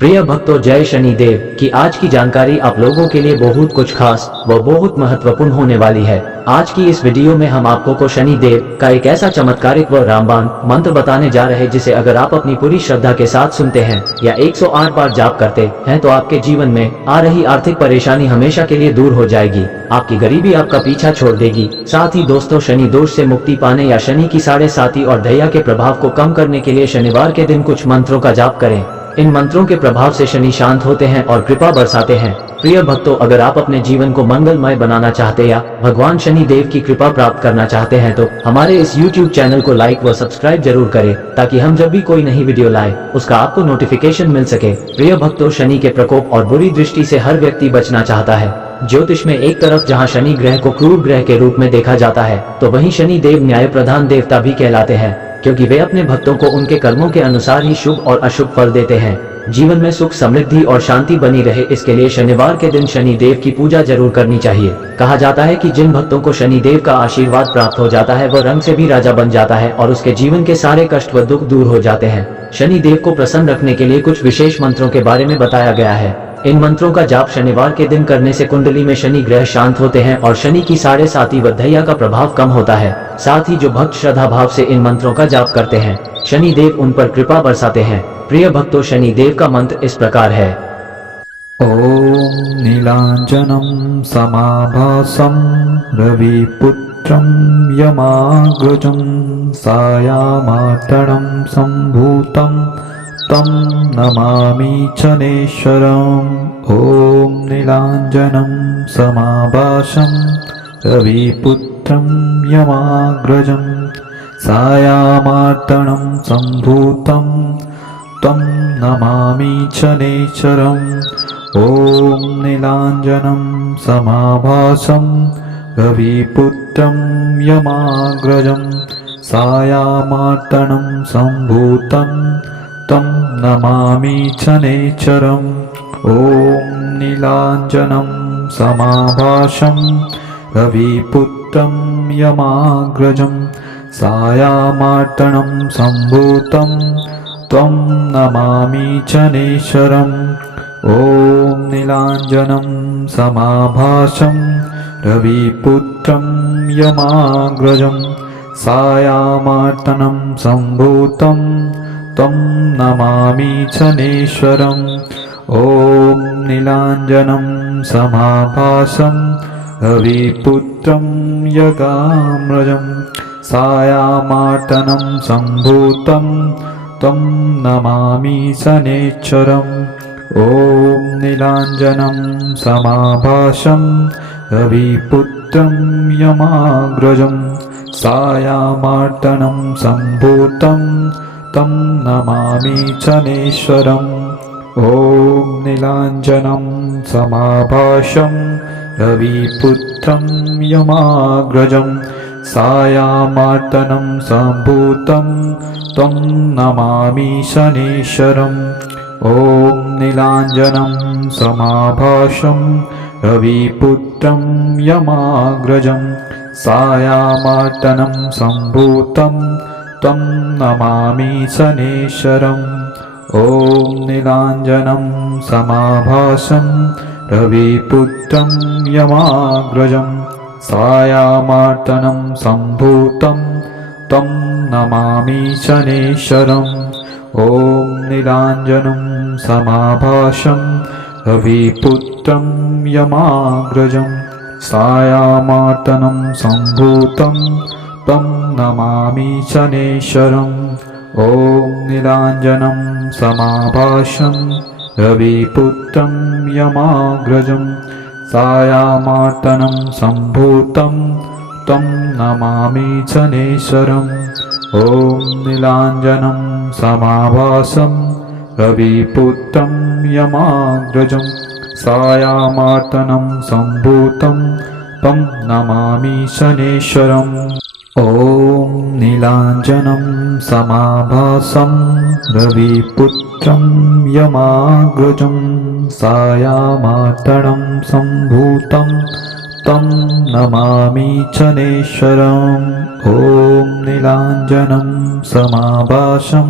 प्रिय भक्तों, जय शनिदेव की आज की जानकारी आप लोगों के लिए बहुत कुछ खास व बहुत महत्वपूर्ण होने वाली है। आज की इस वीडियो में हम आपको को शनिदेव का एक ऐसा चमत्कारिक व रामबाण मंत्र बताने जा रहे हैं जिसे अगर आप अपनी पूरी श्रद्धा के साथ सुनते हैं या 108 बार जाप करते हैं तो आपके जीवन में आ रही आर्थिक परेशानी हमेशा के लिए दूर हो जाएगी। आपकी गरीबी आपका पीछा छोड़ देगी। साथ ही दोस्तों, शनि दोष से मुक्ति पाने या शनि की 7.5 और दैया के प्रभाव को कम करने के लिए शनिवार के दिन कुछ मंत्रों का जाप करें। इन मंत्रों के प्रभाव से शनि शांत होते हैं और कृपा बरसाते हैं। प्रिय भक्तों, अगर आप अपने जीवन को मंगलमय बनाना चाहते या भगवान शनि देव की कृपा प्राप्त करना चाहते हैं तो हमारे इस YouTube चैनल को लाइक व सब्सक्राइब जरूर करें ताकि हम जब भी कोई नई वीडियो लाए उसका आपको नोटिफिकेशन मिल सके। प्रिय भक्तों, शनि के प्रकोप और बुरी दृष्टि से हर व्यक्ति बचना चाहता है। ज्योतिष में एक तरफ जहां शनि ग्रह को क्रूर ग्रह के रूप में देखा जाता है तो वहीं शनि देव न्याय प्रधान देवता भी कहलाते हैं, क्योंकि वे अपने भक्तों को उनके कर्मों के अनुसार ही शुभ और अशुभ फल देते हैं। जीवन में सुख समृद्धि और शांति बनी रहे, इसके लिए शनिवार के दिन शनि देव की पूजा जरूर करनी चाहिए। कहा जाता है कि जिन भक्तों को शनि देव का आशीर्वाद प्राप्त हो जाता है वह रंग से भी राजा बन जाता है और उसके जीवन के सारे कष्ट व दुख दूर हो जाते हैं। शनि देव को प्रसन्न रखने के लिए कुछ विशेष मंत्रों के बारे में बताया गया है। इन मंत्रों का जाप शनिवार के दिन करने से कुंडली में शनि ग्रह शांत होते हैं और शनि की 7.5 व दैया का प्रभाव कम होता है। साथ ही जो भक्त श्रद्धा भाव से इन मंत्रों का जाप करते हैं, शनि देव उन पर कृपा बरसाते हैं। प्रिय भक्तों, शनि देव का मंत्र इस प्रकार है। ओम नीलांजनं समाभासं रविपुत्रं यमाग्रजं सायामातरं सम्भूतं तं नमामि शनेश्वरम्। ओम नीलांजनं समाभासं रविपुत्रं यमाग्रजं सायामातरं सम्भूतं तं नमामि शनेश्वरम्। ओम नीलांजनं समाभासं रविपुत्रं यमाग्रजं सायामातरं सम्भूतं तं नमामि शनेश्वरम्। ओम नीलांजनं समाभासं रविपुत्रं यमाग्रजं सायामातरं सम्भूतं त्वं नमामि शनेश्वरम्। ओम नीलांजनं समाभासं रविपुत्रं यमाग्रजं सायामातरं सम्भूतं त्वं नमामि शनेश्वरम्। ओम नीलांजनं समाभासं रविपुत्रं यमाग्रजं सायामातरं सम्भूतं तं नमामि शनेश्वरम्। ओम नीलांजनं समाभासं रविपुत्रं यमाग्रजं सायामातरं सम्भूतं तं नमामि शनेश्वरम्। ओम नीलांजनं समाभासं रविपुत्रं यमाग्रजं सायामातरं सम्भूतं त्वं नमामि शनेश्वरम्। ओम नीलांजनं समाभासं रविपुत्रं यमाग्रजं सायामातरं सम्भूतं तं नमामि शनेश्वरम्। ओम नीलांजनं समाभासं रविपुत्रं यमाग्रजं सायामातरं सम्भूतं तं नमामि शनेश्वरम्। ओम नीलांजनं समाभासं रविपुत्रं यमाग्रजं सायामातरं सम्भूतं तं नमामि शनेश्वरम्। ओम नीलांजनं समाभासं रविपुत्रं यमाग्रजं सायामातरं सम्भूतं तं नमामि शनेश्वरम्। ओम नीलांजनं समाभासं रविपुत्रं यमाग्रजं सायामातरं सम्भूतं तं नमामि शनेश्वरम्। ओम नीलांजनं समाभासं रविपुत्रं यमाग्रजं सायामातरं सम्भूतं तं नमामि शनेश्वरम्। ओम नीलांजनं समाभासं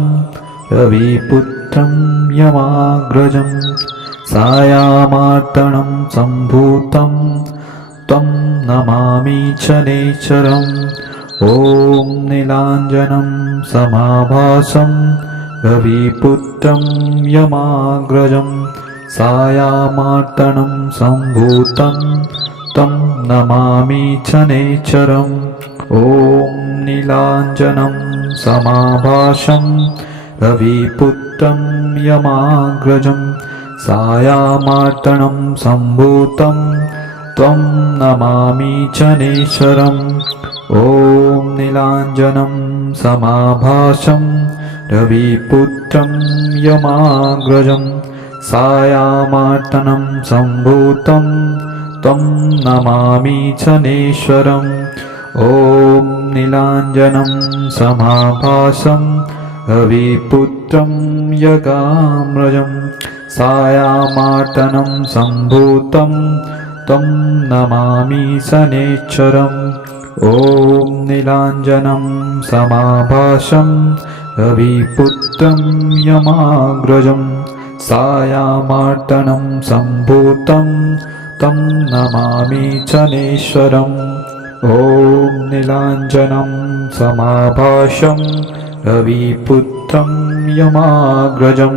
रविपुत्रं यमाग्रजं सायामार्तनं सम्भूतं तं नमामि शनैश्वरम् ॐ नीलाञ्जनं समाभासं रविपुत्रं यमाग्रजं सायामार्तनं सम्भूतं तं नमामि शनैश्वरम् ॐ नीलाञ्जनं समाभासं रविपुत्रं यमाग्रजं सायामार्तनं सम्भूतं त्वं नमामि शनैश्वरम् ॐ नीलाञ्जनं समाभासं रविपुत्रं यमाग्रजं सायामार्तनं सम्भूतं तं नमामि शनैश्वरम् ॐ नीलाञ्जनं समाभासं रविपुत्रं यमाग्रजं सायामार्तनं सम्भूतं तं नमामि शनैश्वरम् ॐ नीलाञ्जनं समाभासं रविपुत्रं यमाग्रजं सायामार्तनं सम्भूतं तं नमामि शनैश्वरम् ॐ नीलाञ्जनं समाभासं रविपुत्रं यमाग्रजं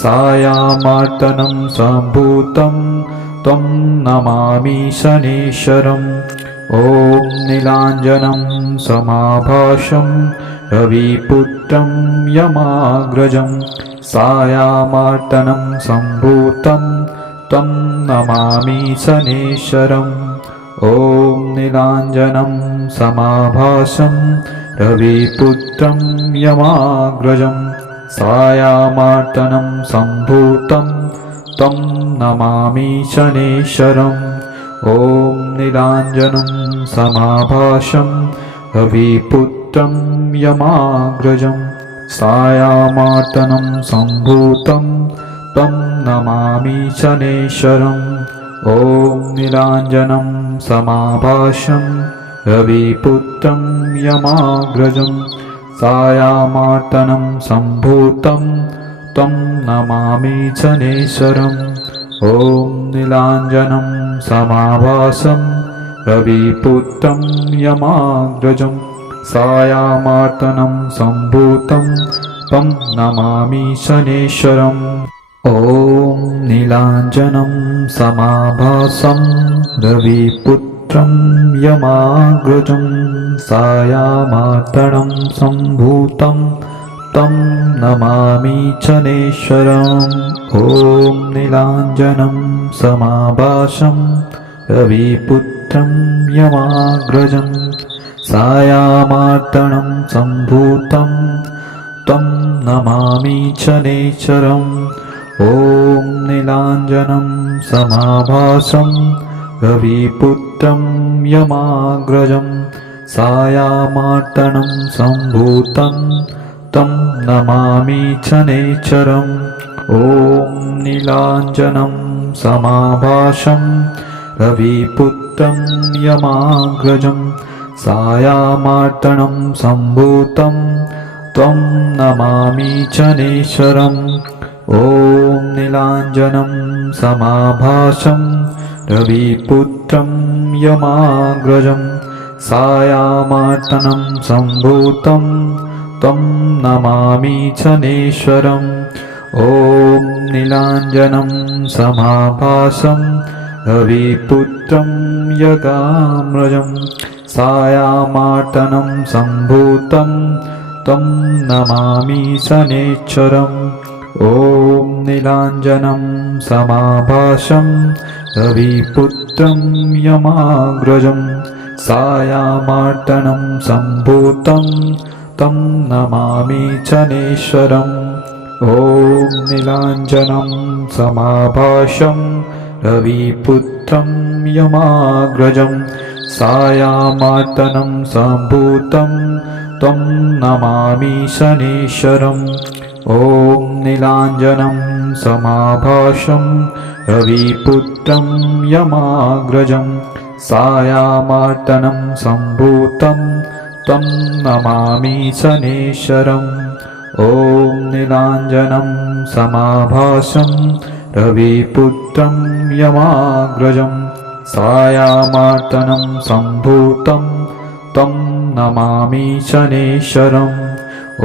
सायामार्तनं सम्भूतं तं नमामि शनैश्वरम् ॐ नीलाञ्जनं समाभासं रविपुत्रं यमाग्रजं सायामार्तनं सम्भूतं तं नमामि शनैश्वरम् ॐ नीलाञ्जनं समाभासं रविपुत्रं यमाग्रजं सायामार्तनं सम्भूतं तं नमामि शनैश्वरम् ॐ नीलाञ्जनं समाभासं रविपुत्रं यमाग्रजं सायामार्तनं सम्भूतं तं नमामि शनैश्वरम् ॐ नीलाञ्जनं समाभासं रविपुत्रं यमाग्रजं सायामार्तनं सम्भूतं तं नमामि शनैश्वरम् ॐ नीलाञ्जनं समाभासं रविपुत्रं यमाग्रजं सायामार्तनं सम्भूतं तं नमामि शनैश्वरम् ॐ नीलाञ्जनं समाभासं रविपुत्रं यमाग्रजं सायामार्तनं सम्भूतं तं नमामि शनैश्वरम् ॐ नीलाञ्जनं समाभासं रविपुत्रं यमाग्रजं सायामार्तनं सम्भूतं तं नमामि शनैश्वरम् ॐ नीलाञ्जनं समाभासं रविपुत्रं यमाग्रजं सायामार्तनं सम्भूतं तं नमामि शनैश्वरम् ॐ नीलाञ्जनं समाभासं रविपुत्रं यमाग्रजं सायामार्तनं सम्भूतं त्वं नमामि शनैश्वरम् ॐ नीलाञ्जनं समाभासं रविपुत्रं यमाग्रजं सायामार्तनं सम्भूतं तं नमामि शनैश्वरम् ॐ नीलाञ्जनं समाभासं रविपुत्रं यमाग्रजं सायामार्तनं सम्भूतं तं नमामि शनैश्वरम् ॐ नीलाञ्जनं समाभासं रविपुत्रं यमाग्रजं सायामार्तनं सम्भूतं तं नमामि शनैश्वरम् ॐ नीलाञ्जनं समाभासं रविपुत्रं यमाग्रजं सायामार्तनं सम्भूतं तं नमामि शनैश्वरम् ॐ नीलाञ्जनं समाभासं रविपुत्रं यमाग्रजं सायामार्तनं सम्भूतं तं नमामि शनैश्वरम् ॐ नीलाञ्जनं समाभासं रविपुत्रं यमाग्रजं सायामार्तनं सम्भूतं तं नमामि शनेश्वरम्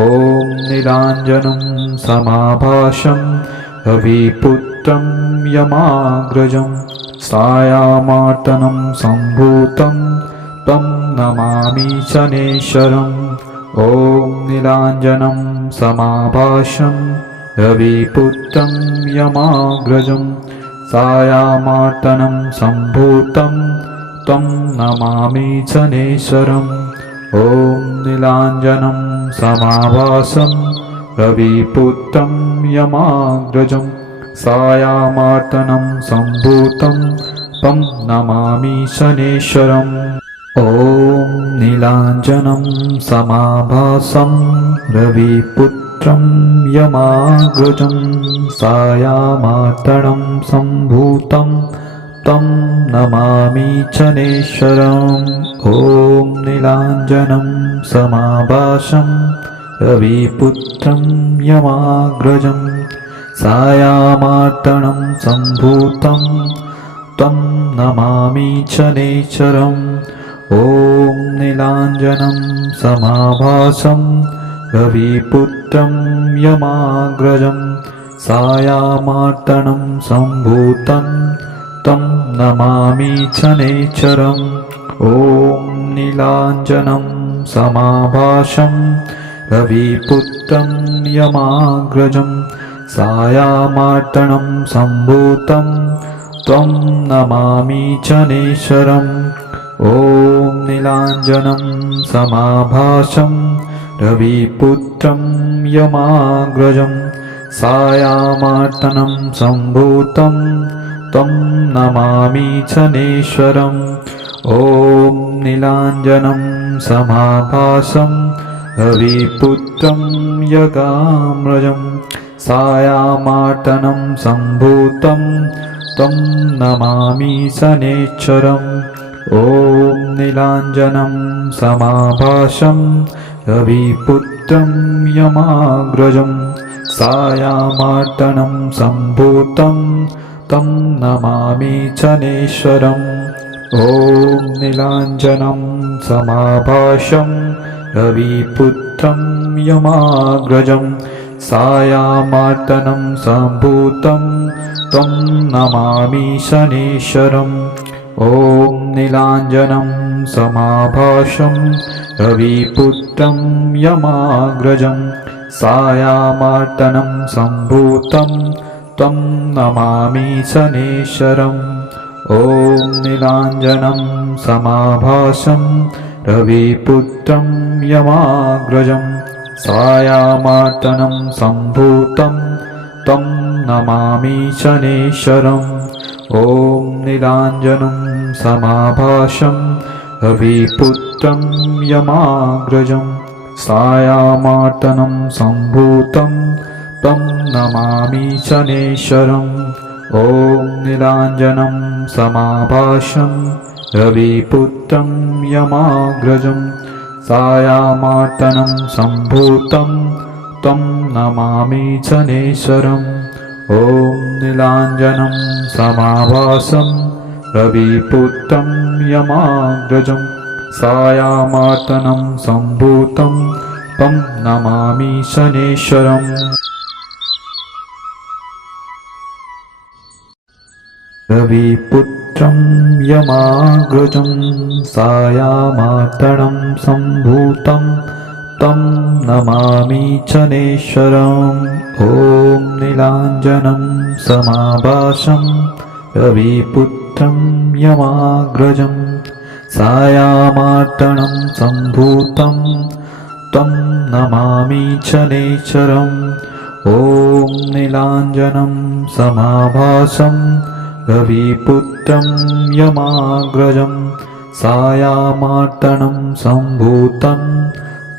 ॐ नीलाञ्जनं समाभासं रविपुत्रं यमाग्रजं सायामार्तनं सम्भूतं तं नमामि शनेश्वरम् ॐ नीलाञ्जनं समाभासं रविपुत्रं यमाग्रजं सायामार्तनं सम्भूतं तं नमामि शनेश्वरम् ॐ नीलाञ्जनं समाभासं रविपुत्रं यमाग्रजं सायामार्तनं सम्भूतं तं नमामि शनेश्वरम् ॐ नीलाञ्जनं समाभासं रविपुत्रं यमाग्रजं सायामार्तनं सम्भूतं तं नमामि शनेश्वरम् ॐ नीलाञ्जनं समाभासं रविपुत्रं यमाग्रजं सायामार्तनं सम्भूतं तं नमामि शनेश्वरम् ॐ नीलाञ्जनं समाभासं रविपुत्रं यमाग्रजं सायामार्तनं सम्भूतं तं नमामि शनेश्वरम् ॐ नीलाञ्जनं समाभासं रविपुत्रं यमाग्रजं सायामार्तनं सम्भूतं तं नमामि शनेश्वरम् ॐ नीलाञ्जनं समाभासं रविपुत्रं यमाग्रजं सायामार्तनं सम्भूतं तं नमामि शनेश्वरम् ॐ नीलाञ्जनं समाभासं रविपुत्रं यमाग्रजं सायामार्तनं सम्भूतं तं नमामि शनेश्वरम् ॐ नीलाञ्जनं समाभासं रविपुत्रं यमाग्रजं सायामार्तनं सम्भूतं तं नमामि शनेश्वरम् ॐ नीलाञ्जनं समाभासं रविपुत्रं यमाग्रजं सायामार्तनं सम्भूतं तं नमामि शनेश्वरम् ॐ नीलाञ्जनं समाभासं रविपुत्रं यमाग्रजं सायामार्तनं सम्भूतं तं नमामि शनेश्वरम् ॐ नीलाञ्जनं समाभासं रविपुत्रं यमाग्रजं सायामार्तनं सम्भूतं तं नमामि शनेश्वरम् ॐ नीलाञ्जनं समाभासं रविपुत्रं यमाग्रजं सायामार्तनं सम्भूतं तं नमामि शनेश्वरम् ॐ नीलाञ्जनं समाभासं रविपुत्रं यमाग्रजं सायामार्तनं सम्भूतं तं नमामि शनेश्वरम् ॐ नीलाञ्जनं समाभासं रविपुत्रं यमाग्रजं सायामार्तनं सम्भूतं तं नमामि शनेश्वरम् रविपुत्रं यमाग्रजं सायामार्तनं सम्भूतं तं नमामि शनेश्वरम् ॐ नीलाञ्जनं समाभासं रविपुत्रं यमाग्रजं सायामार्तनं सम्भूतं तं नमामि शनेश्वरम् ॐ नीलाञ्जनं समाभासं रविपुत्रं यमाग्रजं सायामार्तनं सम्भूतं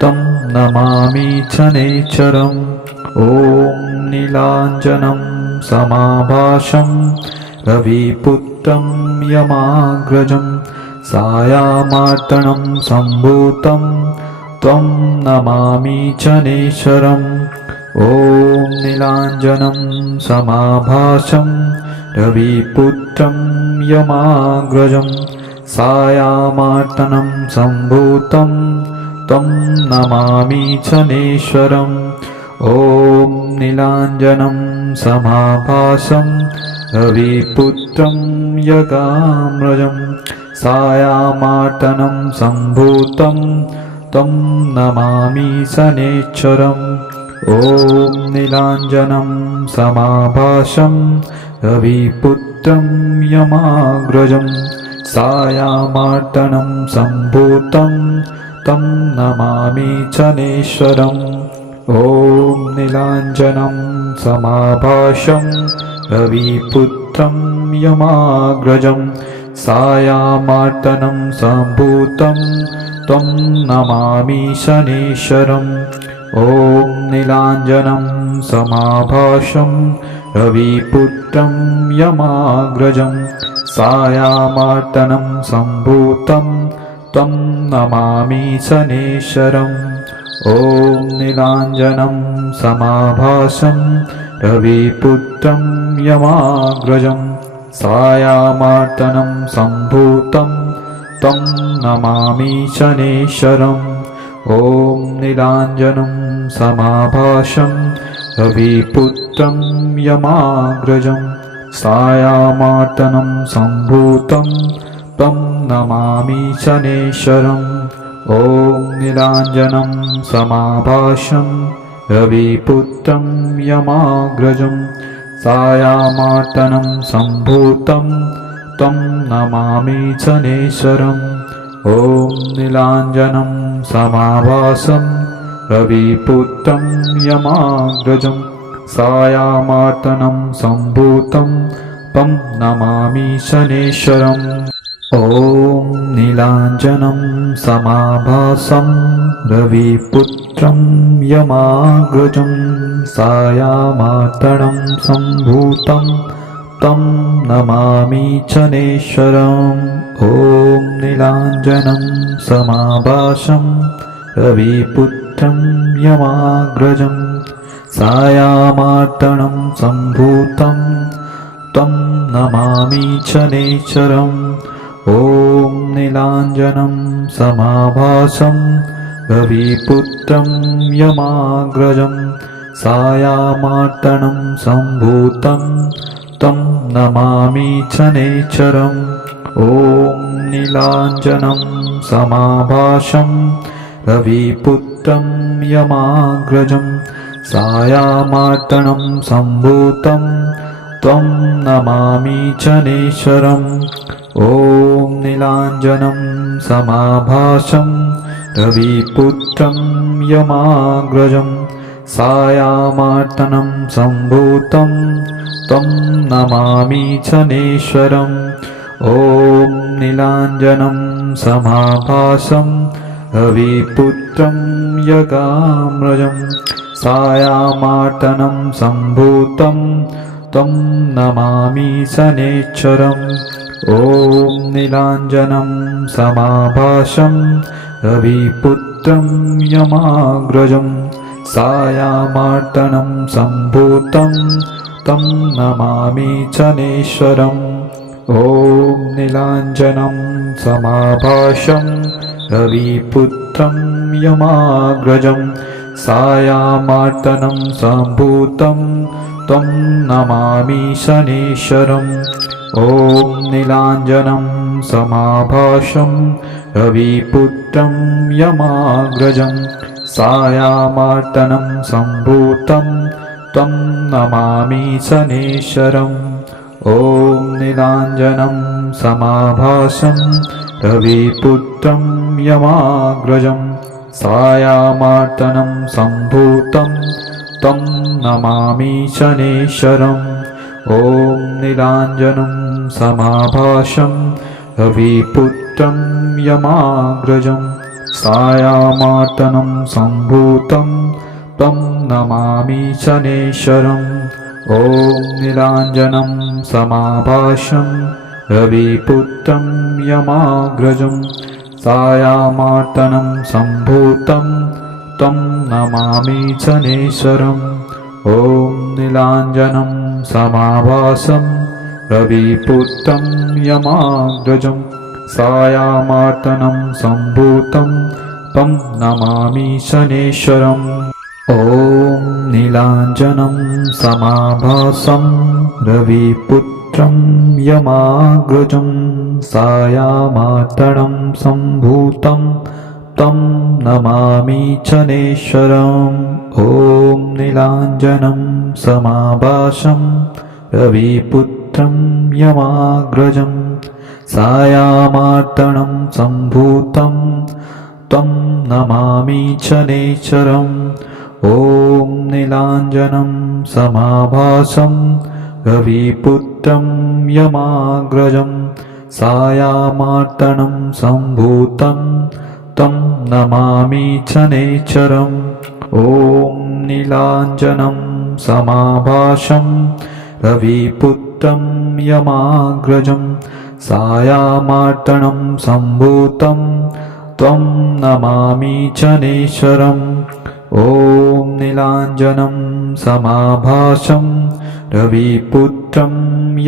तं नमामि शनेश्वरम् ॐ नीलाञ्जनं समाभासं रविपुत्रं यमाग्रजं सायामार्तनं सम्भूतं तं नमामि शनेश्वरम् ॐ नीलाञ्जनं समाभासं रविपुत्रं यमाग्रजं सायामार्तनं सम्भूतं तं नमामि शनेश्वरम् ॐ नीलाञ्जनं समाभासं रविपुत्रं यगाम्रजं सायामार्तनं सम्भूतं तं नमामि शनेश्वरम् ॐ नीलाञ्जनं समाभासं रविपुत्रं यमाग्रजं सायामार्तनं सम्भूतं तं नमामि शनेश्वरम् ॐ नीलाञ्जनं समाभासं रविपुत्रं यमाग्रजं सायामार्तनं सम्भूतं तं नमामि शनेश्वरम् ॐ नीलाञ्जनं समाभासं रविपुत्रं यमाग्रजं सायामार्तनं सम्भूतं तं नमामि शनेश्वरम् ॐ नीलाञ्जनं समाभासं रविपुत्रं यमाग्रजं सायामार्तनं सम्भूतं तं नमामि शनेश्वरम् ॐ नीलाञ्जनं समाभासं रविपुत्रं यमाग्रजं सायामार्तनं सम्भूतं तं नमामि शनेश्वरम् ॐ नीलाञ्जनं समाभासं रविपुत्रं यमाग्रजं सायामार्तनं सम्भूतं तं नमामि शनेश्वरम् ॐ नीलाञ्जनं समाभासं रविपुत्रं यमाग्रजं सायामार्तनं सम्भूतं तं नमामि शनेश्वरम् ॐ नीलाञ्जनं समाभासं रविपुत्रं यमाग्रजं सायामार्तनं सम्भूतं तं नमामि शनेश्वरम् ॐ नीलाञ्जनं समाभासं रविपुत्रं यमाग्रजं सायामार्तनं सम्भूतं तं नमामि शनेश्वरम् ॐ नीलाञ्जनं समाभासं रविपुत्रं यमाग्रजं सायामार्तनं सम्भूतं तं नमामि शनेश्वरम् ॐ नीलाञ्जनं समाभासं रविपुत्रं यमाग्रजं सायामार्तनं सम्भूतं तं नमामि शनेश्वरम् ॐ नीलाञ्जनं समाभासं रविपुत्रं यमाग्रजं सायामार्तनं सम्भूतं तं नमामि शनेश्वरम् ॐ नीलाञ्जनं समाभासं रविपुत्रं यगाम्रजं सायामार्तनं सम्भूतं तं नमामि शनेश्वरम् ॐ नीलाञ्जनं समाभासं रविपुत्रं यमाग्रजं सायामार्तनं सम्भूतं तं नमामि शनेश्वरम् ॐ नीलाञ्जनं समाभासं रविपुत्रं यमाग्रजं सायामार्तनं सम्भूतं तं नमामि शनेश्वरम् ॐ नीलाञ्जनं समाभासं रविपुत्रं यमाग्रजं सायामार्तनं सम्भूतं तं नमामि शनेश्वरम् ॐ नीलाञ्जनं समाभासं रविपुत्रं यमाग्रजं सायामार्तनं सम्भूतं तं नमामि शनेश्वरम् ॐ नीलाञ्जनं समाभासं रविपुत्रं यमाग्रजं सायामार्तनं सम्भूतं तं नमामि शनेश्वरम् ॐ नीलाञ्जनं समाभासं रविपुत्रं यमाग्रजं सायामार्तनं सम्भूतं तं नमामि शनेश्वरम् ॐ नीलाञ्जनं समाभासं रविपुत्रं यमाग्रजं सायामार्तनं सम्भूतं तं नमामि शनेश्वरम् ॐ नीलाञ्जनं समाभासं रविपुत्रं यमाग्रजं सायामार्तनं सम्भूतं तं नमामि शनेश्वरम् ॐ नीलाञ्जनं समाभासं रविपुत्रं यमाग्रजं सायामार्तनं सम्भूतं तं नमामि शनेश्वरम् ॐ नीलाञ्जनं समाभासं रविपुत्रं यमाग्रजं सायामार्तनं सम्भूतं तं नमामि शनेश्वरम् ॐ नीलाञ्जनं समाभासं रविपुत्रं यमाग्रजं सायामार्तनं सम्भूतं तं नमामि शनेश्वरम् ॐ नीलाञ्जनं समाभासं रविपुत्रं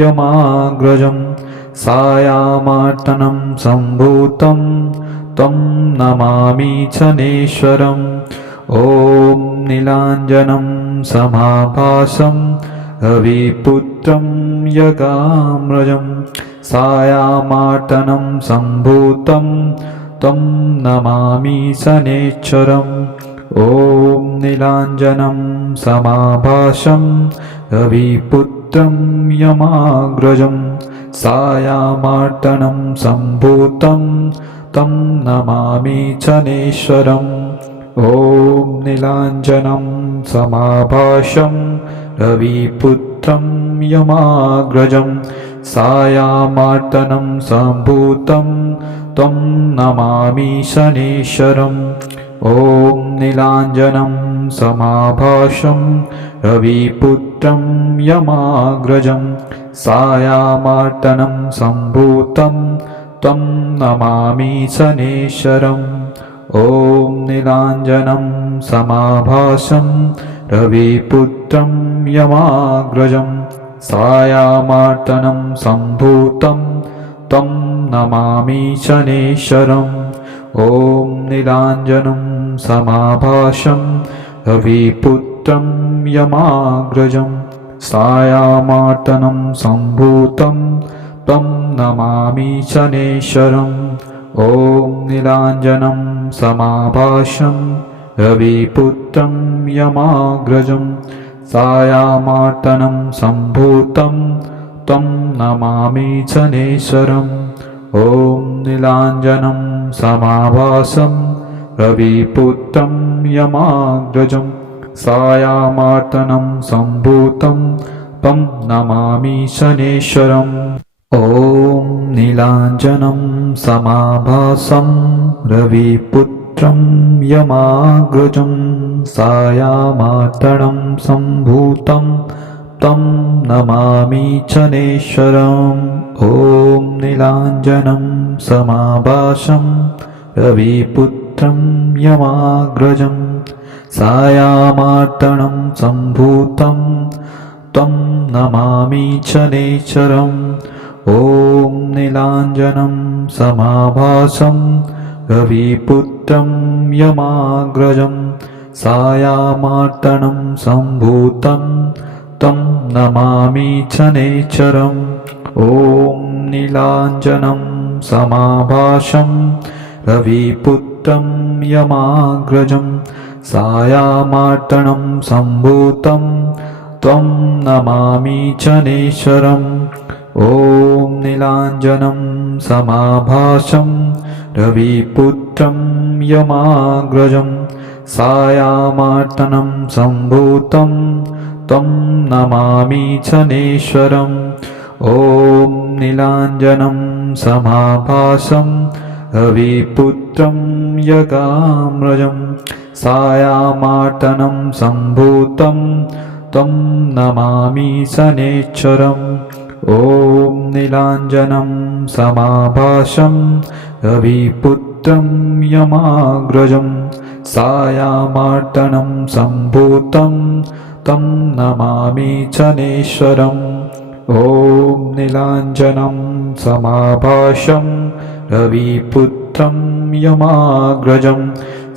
यमाग्रजं सायामार्तनं सम्भूतं तं नमामि शनेश्वरम् ॐ नीलाञ्जनं समाभासं रविपुत्रं यमाग्रजं सायामार्तनं सम्भूतं तं नमामि शनेश्वरम् ॐ नीलाञ्जनं समाभासं रविपुत्रं यमाग्रजं सायामार्तनं सम्भूतं तं नमामि शनेश्वरम् ॐ नीलाञ्जनं समाभासं रविपुत्रं यमाग्रजं सायामार्तनं सम्भूतं तं नमामि शनेश्वरम् ॐ नीलाञ्जनं समाभासं रविपुत्रं यमाग्रजं सायामार्तनं सम्भूतं तं नमामि शनेश्वरम् ॐ नीलाञ्जनं समाभासं रविपुत्रं यमाग्रजं सायामार्तनं सम्भूतं तं नमामि शनेश्वरम् ॐ नीलाञ्जनं समाभासं रविपुत्रं यमाग्रजं सायामार्तनं सम्भूतं तं नमामि शनेश्वरम् ॐ नीलाञ्जनं समाभासं रविपुत्रं यमाग्रजं सायामार्तनं सम्भूतं तं नमामि शनेश्वरम् ॐ नीलाञ्जनं समाभासं रविपुत्रं यमाग्रजं सायामार्तनं सम्भूतं तं नमामि शनेश्वरम् ॐ नीलाञ्जनं समाभासं रविपुत्रं यमाग्रजं सायामार्तनं सम्भूतं तं नमामि शनेश्वरम् ॐ नीलाञ्जनं समाभासं रविपुत्रं यमाग्रजं सायामार्तनं सम्भूतं तं नमामि शनेश्वरम् ॐ नीलाञ्जनं समाभासं रविपुत्रं यमाग्रजं सायामार्तनं सम्भूतं तं नमामि शनेश्वरम् ॐ नीलाञ्जनं समाभासं रविपुत्रं यमाग्रजं सायामार्तनं सम्भूतं तं नमामि शनेश्वरम् ॐ नीलाञ्जनं समाभासं रविपुत्रं यमाग्रजं सायामार्तनं सम्भूतं तं नमामि शनेश्वरम् ॐ नीलाञ्जनं समाभासं रविपुत्रं यमाग्रजं सायामार्तनं सम्भूतं तं नमामि शनेश्वरम् ॐ नीलाञ्जनं समाभासं रविपुत्रं यमाग्रजं सायामार्तनं सम्भूतं तं नमामि शनैश्वरम् ॐ नीलाञ्जनं समाभासं रविपुत्रं यमाग्रजं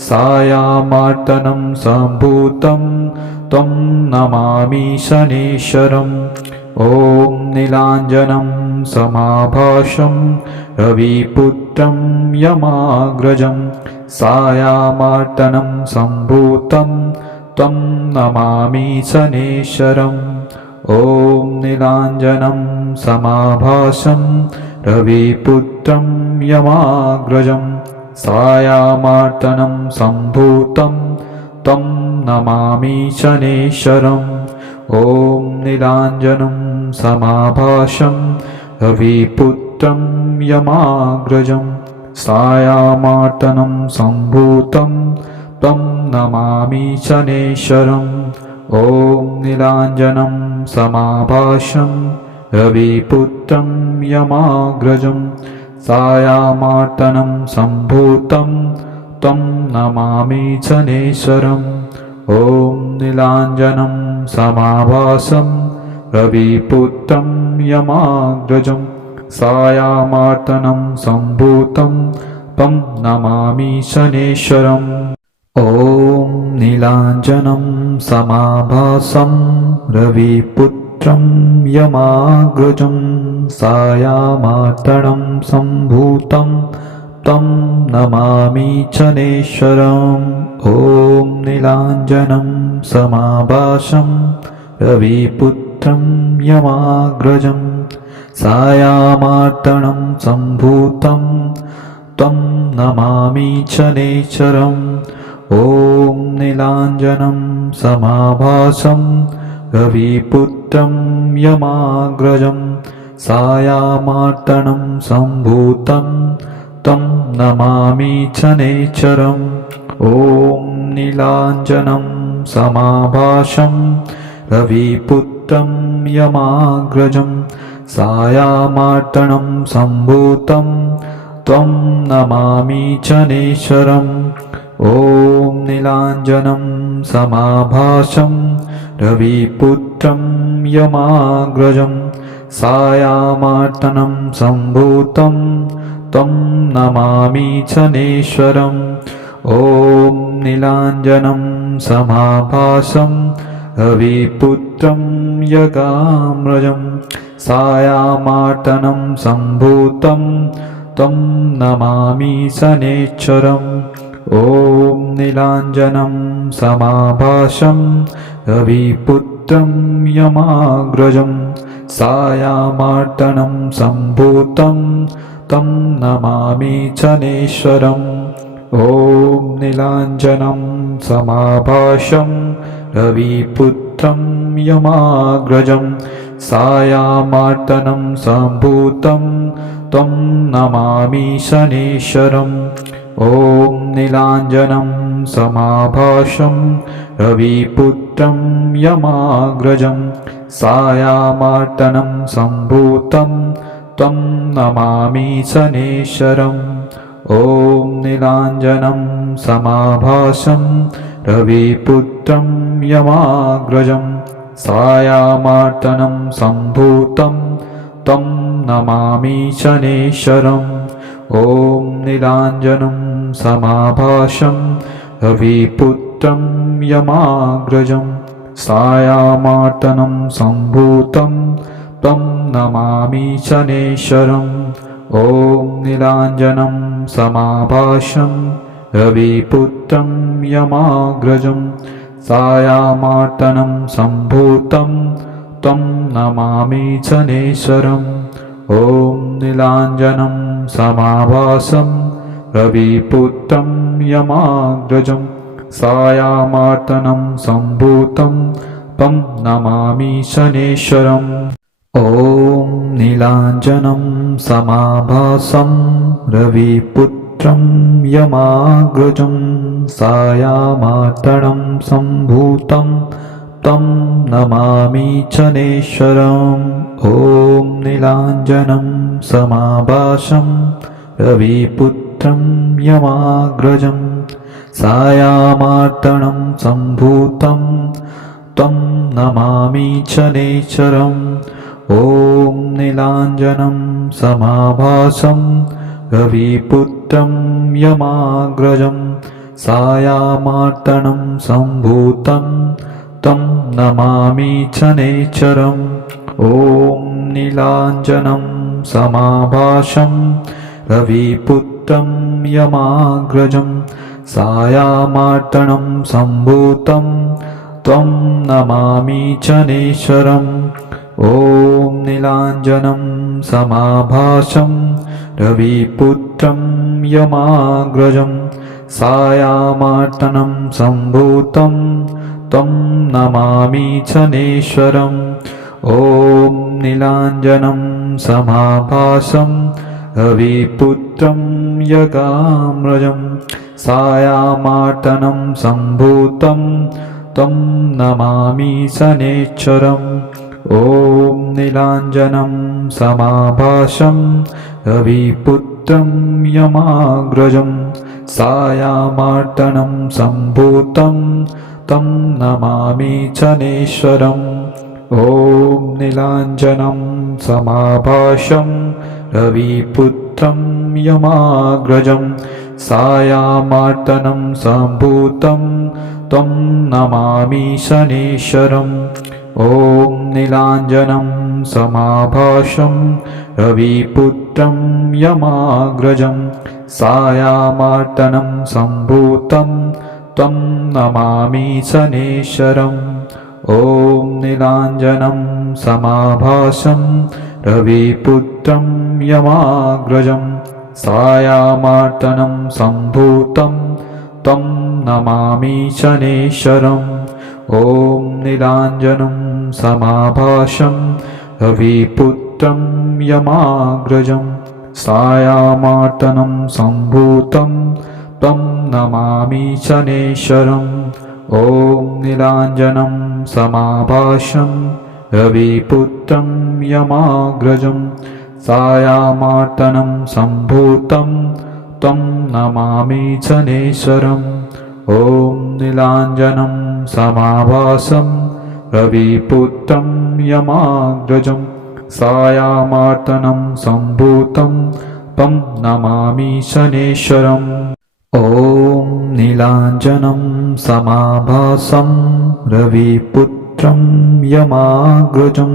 सायामार्तनं सम्भूतं तं नमामि शनैश्वरम् ॐ नीलाञ्जनं समाभासं रविपुत्रं यमाग्रजं सायामार्तनं सम्भूतं तं नमामि शनैश्वरम् ॐ नीलाञ्जनं समाभासं रविपुत्रं यमाग्रजं सायामार्तनं सम्भूतं तं नमामि शनैश्वरम् ॐ नीलाञ्जनं समाभासं रविपुत्रं यमाग्रजं सायामार्तनं सम्भूतं तं नमामि शनैश्वरम् ॐ नीलाञ्जनं समाभासं रविपुत्रं यमाग्रजं सायामार्तनं सम्भूतं तं नमामि शनैश्वरम् ॐ नीलाञ्जनं समाभासं रविपुत्रं यमाग्रजं सायामार्तनं सम्भूतं तं नमामि शनैश्वरम् ॐ नीलाञ्जनं समाभासं रविपुत्रं यमाग्रजं सायामार्तनं सम्भूतं तं नमामि शनैश्वरम् ॐ नीलाञ्जनं समाभासं रविपुत्रं यमाग्रजं सायामार्तनं सम्भूतं तं नमामि शनैश्वरम् ॐ नीलाञ्जनं समाभासं रविपुत्रं यमाग्रजं सायामार्तनं सम्भूतं तं नमामि शनैश्वरम् ॐ नीलाञ्जनं समाभासं रविपुत्रं यमाग्रजं सायामार्तनं सम्भूतं तं नमामि शनैश्वरम् ॐ नीलाञ्जनं समाभासं रविपुत्रं यमाग्रजं सायामार्तनं सम्भूतं तं नमामि शनैश्वरम् ॐ नीलाञ्जनं समाभासं रविपुत्रं यमाग्रजं सायामार्तनं सम्भूतं तं नमामि शनैश्वरम् ॐ नीलाञ्जनं समाभासं रविपुत्रं यमाग्रजं सायामार्तनं सम्भूतं तं नमामि शनैश्वरम् ॐ नीलाञ्जनं समाभासं रविपुत्रं यमाग्रजं सायामार्तनं सम्भूतं तं नमामि शनैश्वरम् ॐ नीलाञ्जनं समाभासं रविपुत्रं यमाग्रजं सायामार्तनं सम्भूतं तं नमामि शनैश्वरम् ॐ नीलाञ्जनं समाभासं रविपुत्रं यमाग्रजं सायामार्तनं सम्भूतं तं नमामि शनैश्वरम् ॐ नीलाञ्जनं समाभासं रविपुत्रं यमाग्रजं सायामार्तनं सम्भूतं तं नमामि शनैश्वरम् ॐ नीलाञ्जनं समाभासं रविपुत्रं यमाग्रजं सायामार्तनं सम्भूतं तं नमामि शनैश्वरम् ॐ नीलाञ्जनं समाभासं रविपुत्रं यमाग्रजं सायामार्तनं सम्भूतं तं नमामि शनैश्वरम् ॐ नीलाञ्जनं समाभासं रविपुत्रं यमाग्रजं सायामार्तनं सम्भूतं तं नमामि शनैश्वरम् ॐ नीलाञ्जनं समाभासं रविपुत्रं यमाग्रजं सायामार्तनं सम्भूतं तं नमामि शनैश्वरम् ॐ नीलाञ्जनं समाभासं रविपुत्रं यमाग्रजं सायामार्तनं सम्भूतं तं नमामि शनैश्वरम् ॐ नीलाञ्जनं समाभासं रविपुत्रं यमाग्रजं सायामार्तनं सम्भूतं त्वं नमामि शनैश्वरम् ॐ नीलाञ्जनं समाभासं रविपुत्रं यमाग्रजं सायामार्तनं सम्भूतं तं नमामि शनैश्वरम् ॐ नीलाञ्जनं समाभासं रविपुत्रं यगाम्रजं सायामार्तनं सम्भूतं तं नमामि शनैश्वरम् ॐ नीलाञ्जनं समाभासं रविपुत्रं यमाग्रजं सायामार्तनं सम्भूतं तं नमामि शनैश्वरम् ॐ नीलाञ्जनं समाभासं रविपुत्रं यमाग्रजं सायामार्तनं सम्भूतं तं नमामि शनैश्वरम् ॐ नीलाञ्जनं समाभासं रविपुत्रं यमाग्रजं सायामार्तनं सम्भूतं तं नमामि शनैश्वरम् ॐ नीलाञ्जनं समाभासं रविपुत्रं यमाग्रजं सायामार्तनं सम्भूतं तं नमामि शनैश्वरम् ॐ नीलाञ्जनं समाभासं रविपुत्रं यमाग्रजं सायामार्तनं सम्भूतं तं नमामि शनैश्वरम् ॐ नीलाञ्जनं समाभासं रविपुत्रं यमाग्रजं सायामार्तनं सम्भूतं तं नमामि शनैश्वरम् ॐ नीलाञ्जनं समाभासं रविपुत्रं यमाग्रजं सायामार्तनं सम्भूतं तं नमामि शनैश्वरम् ॐ नीलाञ्जनं समाभासं रविपुत्रं यमाग्रजं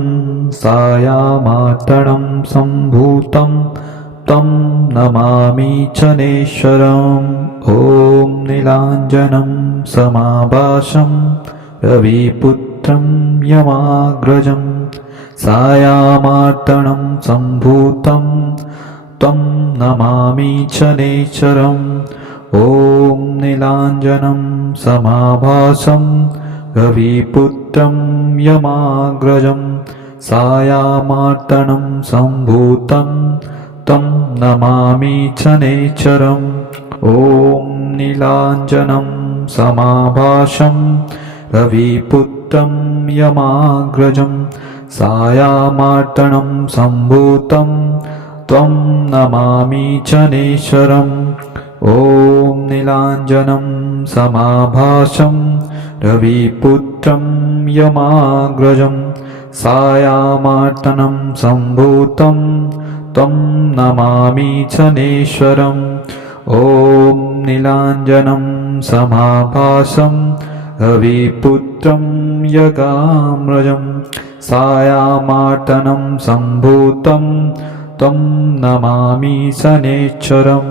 सायामार्तनं सम्भूतं तं नमामि शनैश्वरम् ॐ नीलाञ्जनं समाभासं रविपुत्रं यमाग्रजं सायामार्तनं सम्भूतं तं नमामि शनैश्वरम् ॐ नीलाञ्जनं समाभासं रविपुत्रं यमाग्रजं सायामार्तनं सम्भूतं तं नमामि शनैश्वरम् ॐ नीलाञ्जनं समाभासं रविपुत्रं यमाग्रजं सायामार्तनं सम्भूतं त्वं नमामि शनैश्वरम् ॐ नीलाञ्जनं समाभासं रविपुत्रं यमाग्रजं सायामार्तनं सम्भूतं तं नमामि शनैश्वरम् ॐ नीलाञ्जनं समाभासं रविपुत्रं यगाम्रजं सायामार्तनं सम्भूतं तं नमामि शनैश्वरम्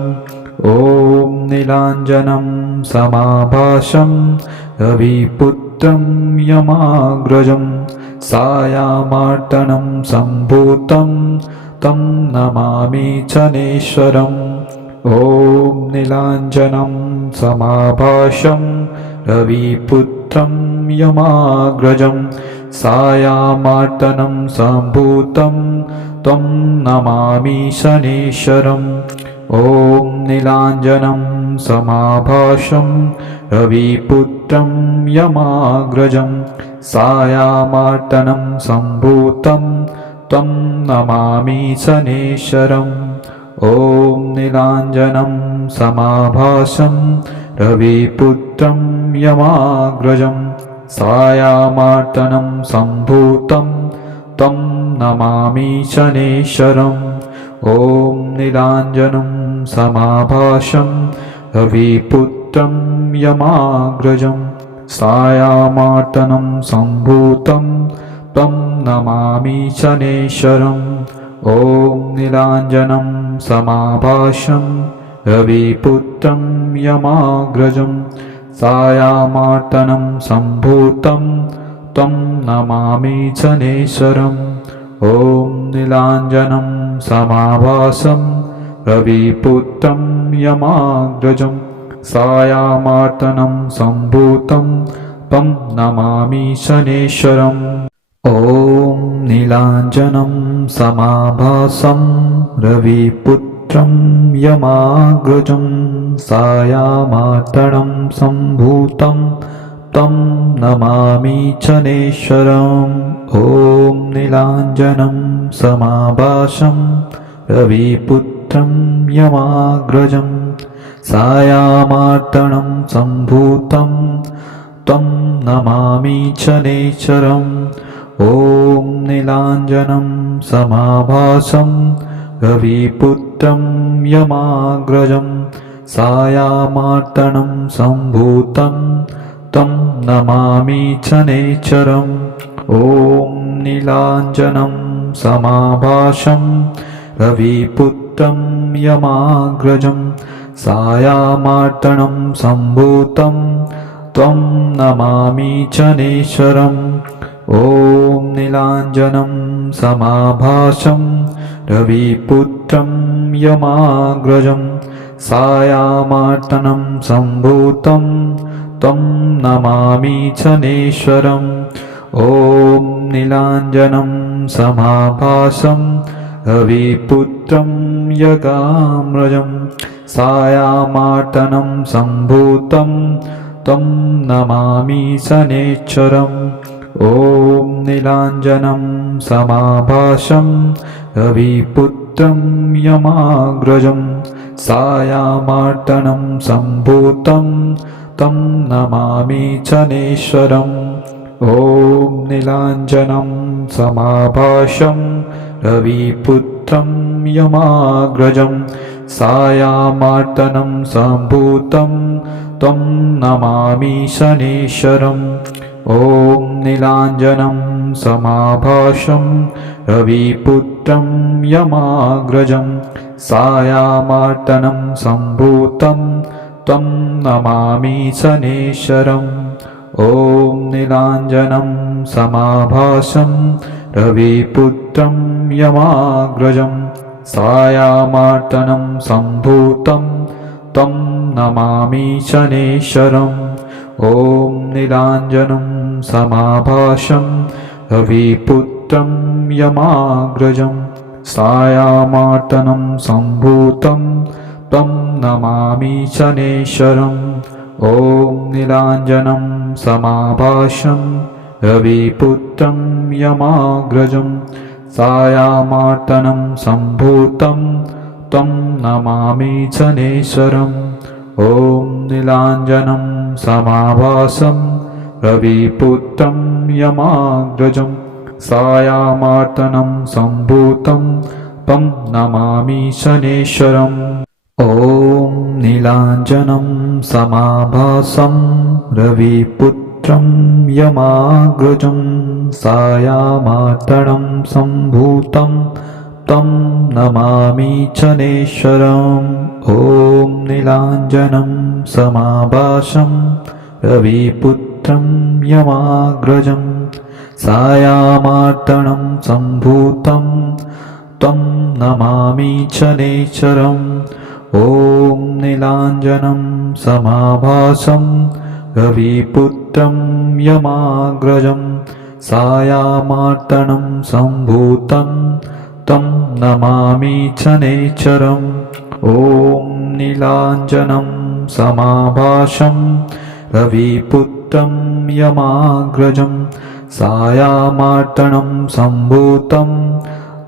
ॐ नीलाञ्जनं समाभासं रविपुत्रं यमाग्रजं सायामार्तनं सम्भूतं तं नमामि शनैश्वरम् ॐ नीलाञ्जनं समाभासं रविपुत्रं यमाग्रजं सायामार्तनं सम्भूतं तं नमामि शनैश्वरम् ॐ नीलाञ्जनं समाभासं रविपुत्रं यमाग्रजं सायामार्तनं सम्भूतं तं नमामि शनैश्वरम् ॐ नीलाञ्जनं समाभासं रविपुत्रं यमाग्रजं सायामार्तनं सम्भूतं तं नमामि शनेश्वरम् ॐ नीलाञ्जनं समाभासं रविपुत्रं यमाग्रजं सायामार्तनं सम्भूतं तं नमामि शनेश्वरम् ॐ नीलाञ्जनं समाभासं रविपुत्रं यमाग्रजं सायामार्तनं सम्भूतं तं नमामि शनेश्वरम् ॐ नीलाञ्जनं समाभासं रविपुत्रं यमाग्रजं सायामार्तनं सम्भूतं तं नमामि शनेश्वरम् ॐ नीलाञ्जनं समाभासं रविपुत्रं यमाग्रजं सायामार्तनं सम्भूतं तं नमामि शनेश्वरम् ॐ नीलाञ्जनं समाभासं रविपुत्रं यमाग्रजं सायामार्तनं सम्भूतं तं नमामि शनेश्वरम् ॐ नीलाञ्जनं समाभासं रविपुत्रं यमाग्रजं सायामार्तनं सम्भूतं तं नमामि शनेश्वरम् ॐ नीलाञ्जनं समाभासं रविपुत्रं यमाग्रजं सायामार्तनं सम्भूतं तं नमामि शनेश्वरम् ॐ नीलाञ्जनं समाभासं रविपुत्रं यमाग्रजं सायामार्तनं सम्भूतं तं नमामि शनेश्वरम् ॐ नीलाञ्जनं समाभासं रविपुत्रं यमाग्रजं सायामार्तनं सम्भूतं तं नमामि शनेश्वरम् ॐ नीलाञ्जनं समाभासं रविपुत्रं यमाग्रजं सायामार्तनं सम्भूतं तं नमामि शनेश्वरम् ॐ नीलाञ्जनं समाभासं रविपुत्रं यमाग्रजं सायामार्तनं सम्भूतं तं नमामि शनेश्वरम् ॐ नीलाञ्जनं समाभासं रविपुत्रं यमाग्रजं सायामार्तनं सम्भूतं तं नमामि शनेश्वरम् ॐ नीलाञ्जनं समाभासं रविपुत्रं यमाग्रजं सायामार्तनं सम्भूतं तं नमामि शनेश्वरम् ॐ नीलाञ्जनं समाभासं रविपुत्रं यमाग्रजं सायामार्तनं सम्भूतं तं नमामि शनेश्वरम् ॐ नीलाञ्जनं समाभासं रविपुत्रं यमाग्रजं सायामार्तनं सम्भूतं तं नमामि शनेश्वरम् ॐ नीलाञ्जनं समाभासं रविपुत्रं यमाग्रजं सायामार्तनं सम्भूतं तं नमामि शनेश्वरम् ॐ नीलाञ्जनं समाभासं रविपुत्रं यमाग्रजं सायामार्तनं सम्भूतं तं नमामि शनेश्वरम् ॐ नीलाञ्जनं समाभासं रविपुत्रं यमाग्रजं सायामार्तनं सम्भूतं तं नमामि शनेश्वरम् ॐ नीलाञ्जनं समाभासं रविपुत्रं यमाग्रजं सायामार्तनं सम्भूतं तं नमामि शनेश्वरम् ॐ नीलाञ्जनं समाभासं रविपुत्रं यमाग्रजं सायामार्तनं सम्भूतं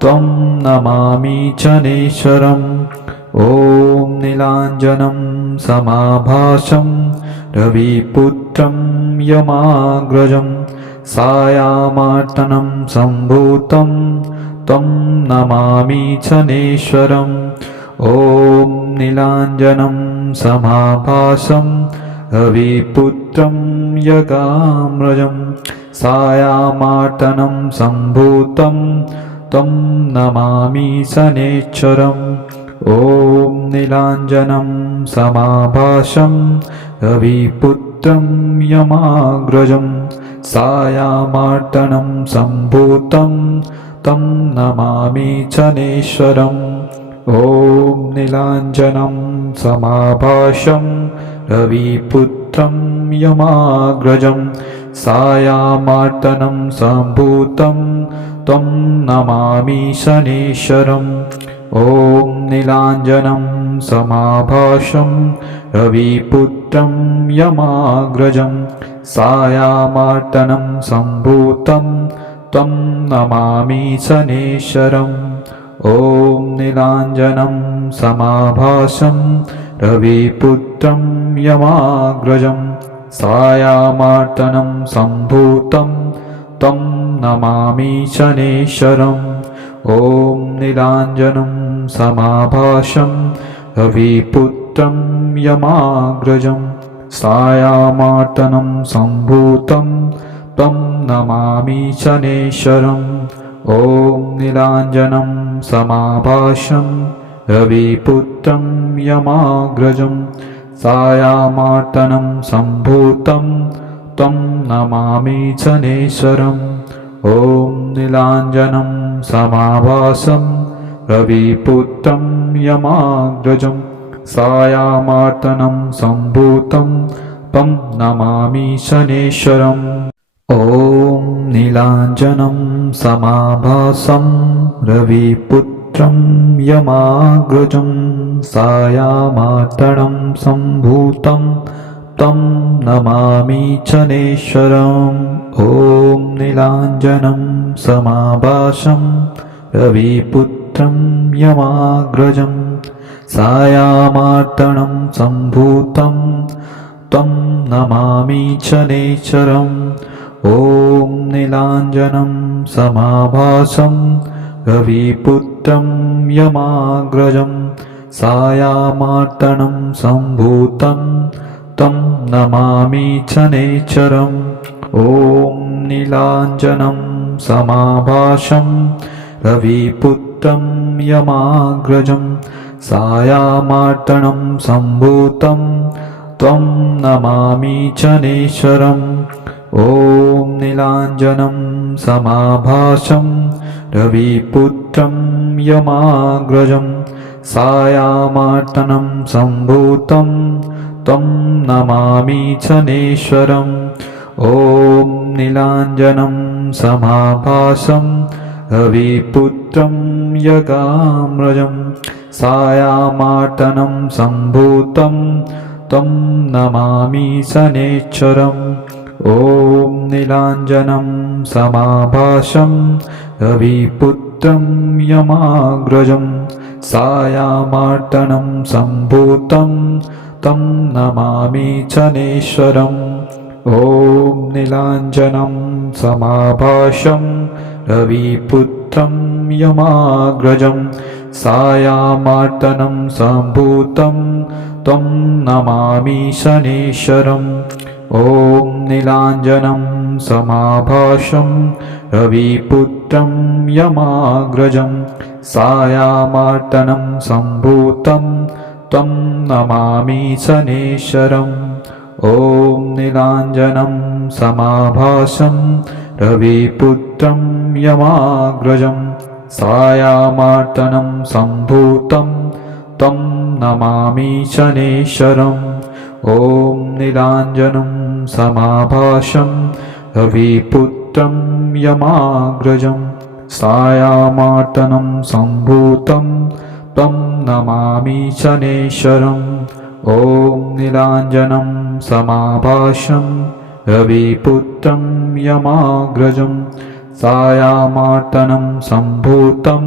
त्वं नमामि शनेश्वरम् ॐ नीलाञ्जनं समाभासं रविपुत्रं यमाग्रजं सायामार्तनं सम्भूतं तं नमामि शनेश्वरम् ॐ नीलाञ्जनं समाभासं रविपुत्रं यगाम्रजं सायामार्तनं सम्भूतं तं नमामि शनेश्वरम् ॐ नीलाञ्जनं समाभासं रविपुत्रं यमाग्रजं सायामार्तनं सम्भूतं तं नमामि शनेश्वरम् ॐ नीलाञ्जनं समाभासं रविपुत्रं यमाग्रजं सायामार्तनं सम्भूतं तं नमामि शनेश्वरम् ॐ नीलाञ्जनं समाभासं रविपुत्रं यमाग्रजं सायामार्तनं सम्भूतं तं नमामि शनेश्वरम् ॐ नीलाञ्जनं समाभासं रविपुत्रं यमाग्रजं सायामार्तनं सम्भूतं तं नमामि शनेश्वरम् ॐ नीलाञ्जनं समाभासं रविपुत्रं यमाग्रजं सायामार्तनं सम्भूतं तं नमामि शनेश्वरम् ॐ नीलाञ्जनं समाभासं रविपुत्रं यमाग्रजं सायामार्तनं सम्भूतं तं नमामि शनेश्वरम् ॐ नीलाञ्जनं समाभासं रविपुत्रं यमाग्रजं सायामार्तनं सम्भूतं तं नमामि शनेश्वरम् ॐ नीलाञ्जनं समाभासं रविपुत्रं यमाग्रजं सायामार्तनं सम्भूतं तं नमामि शनेश्वरम् ॐ नीलाञ्जनं समाभासं रविपुत्रं यमाग्रजं सायामार्तनं सम्भूतं तं नमामि शनेश्वरम् ॐ नीलाञ्जनं समाभासं रविपुत्रं यमाग्रजं सायामार्तनं सम्भूतं तं नमामि शनेश्वरम् ॐ नीलाञ्जनं समाभासं रविपुत्रं यमाग्रजं सायामार्तनं सम्भूतं तं नमामि शनेश्वरम् ॐ नीलाञ्जनं समाभासं रविपुत्रं यमाग्रजं सायामार्तनं सम्भूतं तं नमामि शनेश्वरम् ॐ नीलाञ्जनं समाभासं रविपुत्रं यगाम्रजं सायामार्तनं सम्भूतं तं नमामि शनेश्वरम् ॐ नीलाञ्जनं समाभासं रविपुत्रं यमाग्रजं सायामार्तनं सम्भूतं तं नमामि शनेश्वरम् ॐ नीलाञ्जनं समाभासं रविपुत्रं यमाग्रजं सायामार्तनं सम्भूतं तं नमामि शनेश्वरम् ॐ नीलाञ्जनं समाभासं रविपुत्रं यमाग्रजं सायामार्तनं सम्भूतं तं नमामि शनेश्वरम् ॐ नीलाञ्जनं समाभासं रविपुत्रं यमाग्रजं सायामार्तनं सम्भूतं तं नमामि शनेश्वरम् ॐ नीलाञ्जनं समाभासं रविपुत्रं यमाग्रजं सायामार्तनं सम्भूतं तं नमामि शनेश्वरम् ॐ नीलाञ्जनं समाभासं रविपुत्रं यमाग्रजं सायामार्तनं सम्भूतं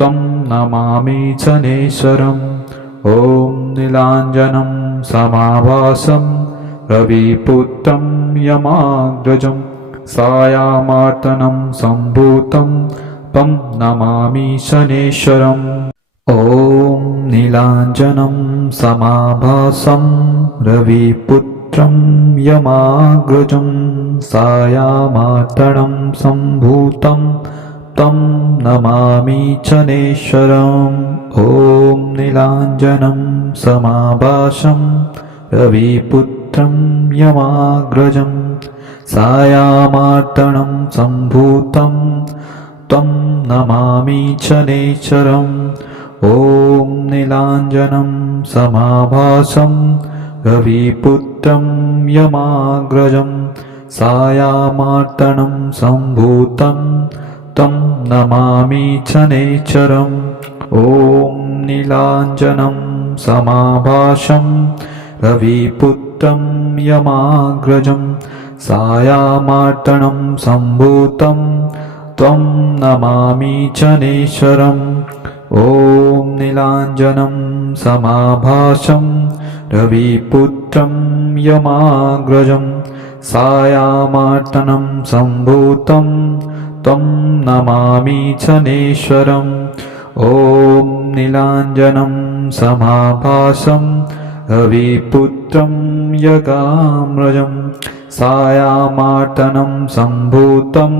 तं नमामि शनेश्वरम् ॐ नीलाञ्जनं समाभासं रविपुत्रं यमाग्रजं सायामार्तनं सम्भूतं तं नमामि शनेश्वरम् ॐ नीलाञ्जनं समाभासं रविपुत्रं यमाग्रजं सायामार्तनं सम्भूतं तं नमामि शनेश्वरम् ॐ नीलाञ्जनं समाभासं रविपुत्रं यमाग्रजं सायामार्तनं सम्भूतं तं नमामि शनेश्वरम् ॐ नीलाञ्जनं समाभासं रविपुत्रं यमाग्रजं सायामार्तनं सम्भूतं तं नमामि शनेश्वरम् ॐ नीलाञ्जनं समाभासं रविपुत्रं यमाग्रजं सायामार्तनं सम्भूतं तं नमामि शनेश्वरम् ॐ नीलाञ्जनं समाभासं रविपुत्रं यमाग्रजं सायामार्तनं सम्भूतं तं नमामि शनेश्वरम् ॐ नीलाञ्जनं समाभासं रविपुत्रं यमाग्रजं सायामार्तनं सम्भूतं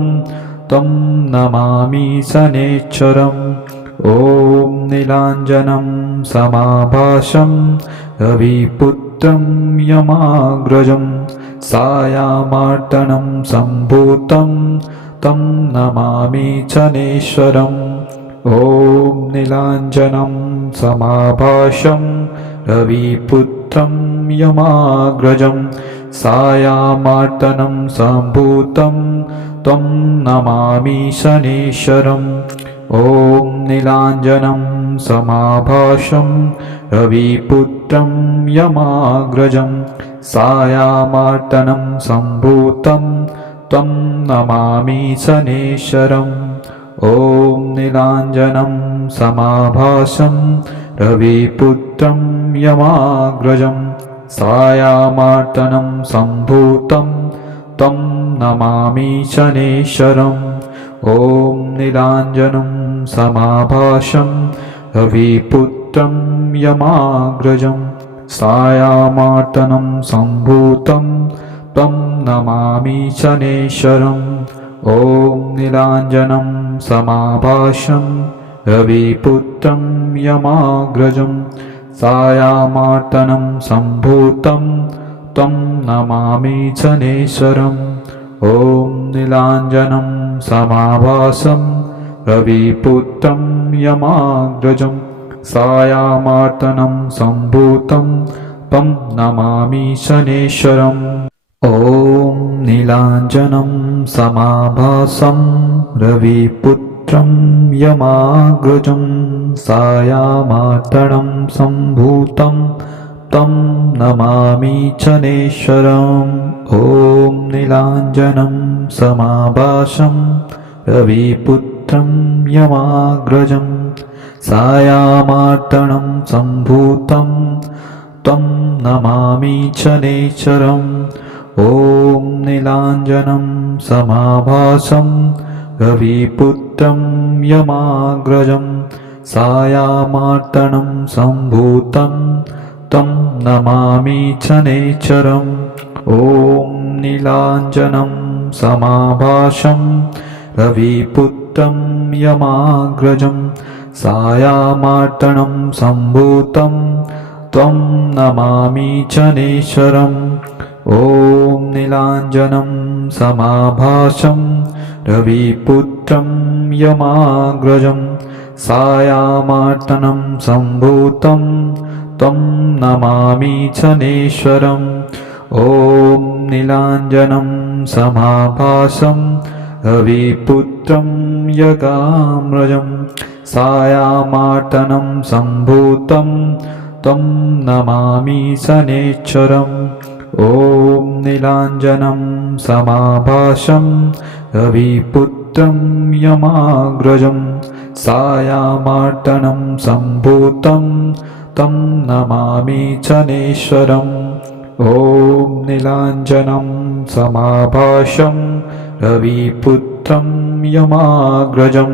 तं नमामि शनेश्वरम् ॐ नीलाञ्जनं समाभासं रविपुत्रं यमाग्रजं सायामार्तनं सम्भूतं तं नमामि शनेश्वरम् ॐ नीलाञ्जनं समाभासं रविपुत्रं यमाग्रजं सायामार्तनं सम्भूतं तं नमामि शनेश्वरम् ॐ नीलाञ्जनं समाभासं रविपुत्रं यमाग्रजं सायामार्तनं सम्भूतं तं नमामि शनेश्वरम् ॐ नीलाञ्जनं समाभासं रविपुत्रं यमाग्रजं सायामार्तनं सम्भूतं तं नमामि शनेश्वरम् ॐ नीलाञ्जनं समाभासं रविपुत्रं यमाग्रजं सायामार्तनं सम्भूतं तं नमामि शनेश्वरम् ॐ नीलाञ्जनं समाभासं रविपुत्रं यमाग्रजं सायामार्तनं सम्भूतं तं नमामि शनेश्वरम् ॐ नीलाञ्जनं समाभासं रविपुत्रं यमाग्रजं सायामार्तनं सम्भूतं तं नमामि शनेश्वरम् ॐ नीलाञ्जनं समाभासं रविपुत्रं यमाग्रजं सायामार्तनं सम्भूतं तं नमामि शनेश्वरम् ॐ नीलाञ्जनं समाभासं रविपुत्रं यमाग्रजं सायामार्तनं सम्भूतं तं नमामि शनेश्वरम् ॐ नीलाञ्जनं समाभासं रविपुत्रं यमाग्रजं सायामार्तनं सम्भूतं तं नमामि शनेश्वरम् ॐ नीलाञ्जनं समाभासं रविपुत्रं यमाग्रजं सायामार्तनं सम्भूतं तं नमामि शनेश्वरम् ॐ नीलाञ्जनं समाभासं रविपुत्रं यमाग्रजं सायामार्तनं सम्भूतं तं नमामि शनेश्वरम् ॐ नीलाञ्जनं समाभासं रविपुत्रं यमाग्रजं सायामार्तनं सम्भूतं तं नमामि शनेश्वरम् ॐ नीलाञ्जनं समाभासं रविपुत्रं यमाग्रजं सायामार्तनं सम्भूतं तं नमामि शनेश्वरम् ॐ नीलाञ्जनं समाभासं रविपुत्रं यमाग्रजं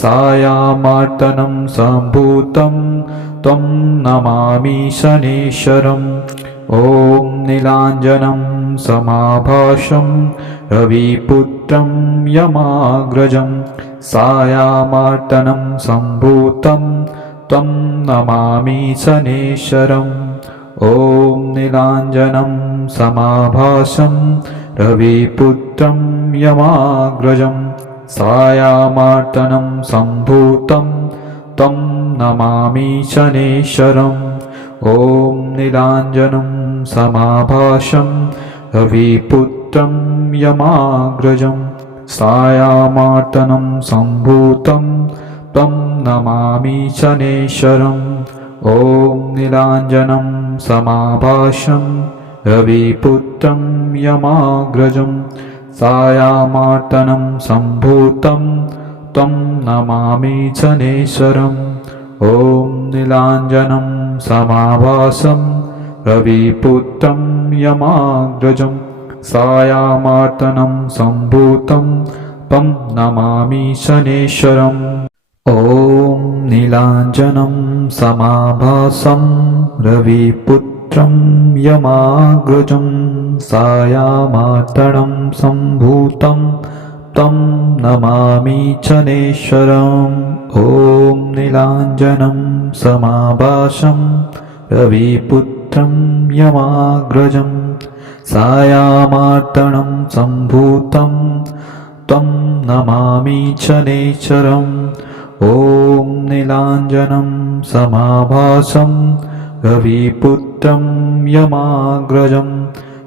सायामार्तनं सम्भूतं तं नमामि शनेश्वरम् ॐ नीलाञ्जनं समाभासं रविपुत्रं यमाग्रजं सायामार्तनं सम्भूतं तं नमामि शनेश्वरम् ॐ नीलाञ्जनं समाभासं रविपुत्रं यमाग्रजं सायामार्तनं सम्भूतं तं नमामि शनेश्वरम् ॐ नीलाञ्जनं समाभासं रविपुत्रं यमाग्रजं सायामार्तनं सम्भूतं तं नमामि शनेश्वरम् ॐ नीलाञ्जनं समाभासं रविपुत्रं यमाग्रजं सायामार्तनं सम्भूतं तं नमामि शनेश्वरम् ॐ नीलाञ्जनं समाभासं रविपुत्रं यमाग्रजं सायामार्तनं सम्भूतं तं नमामि शनेश्वरम् ॐ नीलाञ्जनं समाभासं रविपुत्रं यमाग्रजं सायामार्तनं सम्भूतं तं नमामि शनेश्वरम् ॐ नीलाञ्जनं समाभासं रविपुत्रं यमाग्रजं सायामार्तनं सम्भूतं तं नमामि शनेश्वरम् ॐ नीलाञ्जनं समाभासं रविपुत्रं यमाग्रजं